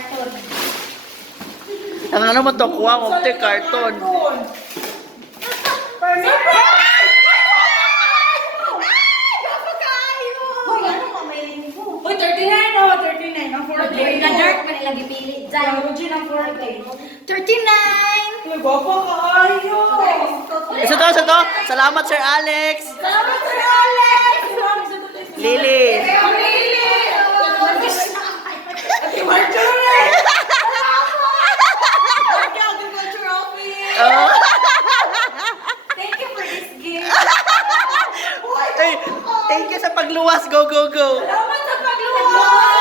carton. Ano naman to? Kuha ko ito carton. Hoy, ano ka may linggo? Uy, 39 o, 39. Ang 4K. Na dark pa nila gipili. Dahil Ang Regine ang 4K. 39! Uy, guwapo ka ayo. Isa to. Salamat, Sir Alex. Salamat sa Alex! Lily. Ang Lili! Ate Marjorie! Agriculture office! Oh. Thank you for this gift. Hey, thank you sa pagluwas. Go, go, go. Salamat sa pagluwas!